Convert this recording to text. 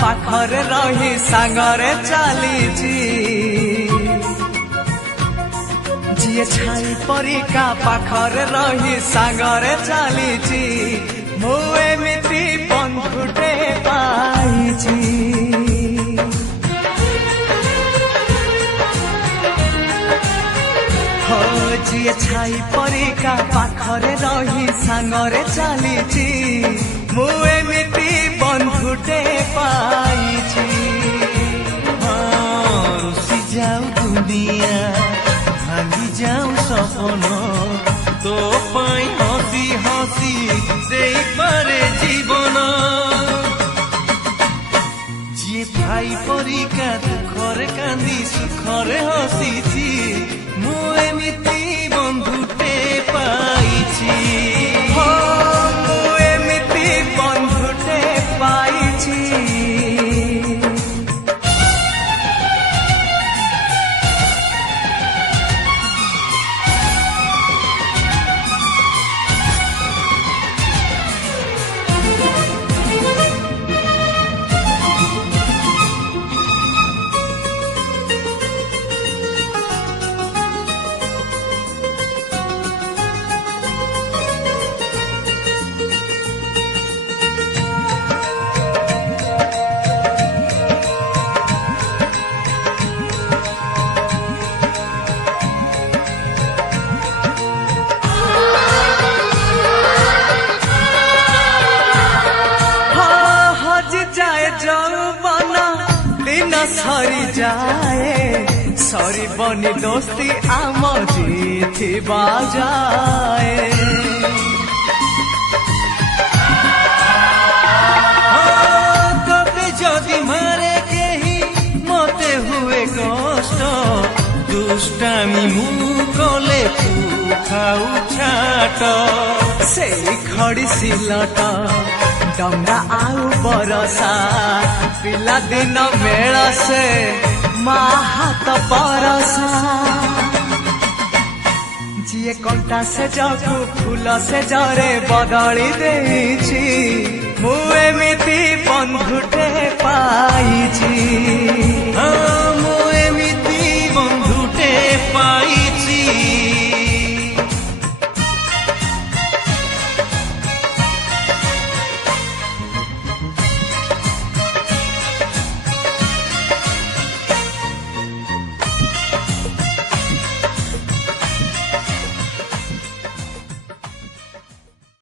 पाखरे रही सांगरे चलीची जिए छाई परिका पाखरे रही सांगरे चलीची मु एमिति बंधुटे पाइची जिए छाई परिका पाखरे रही सांगरे चलीची मु एमिति बंधुटे पाइची रुसी जाऊ दुनिया भांगी जाऊ सपन तो पाई हसी हसी देई पारे जीवन जी भाई परिका दुखरे कांदी सुखरे हसीची मु एमिति बंधुटे पाइची मु एमिति बंधुटे पाइची सरी जाए सरी बनी दोस्ती आम जीथी बाजाए तबे जदि मारे केही मते हुए कष्ट दुष्टामी मु कले तू खाऊ छाट से खड़ी सिलट डंगा आउ बरसा पिला दिन मेल से माँ हाथ बरसा जिए कंटा से जगू फूल से जरे बदली देछि मु एमिति बंधुटे पाई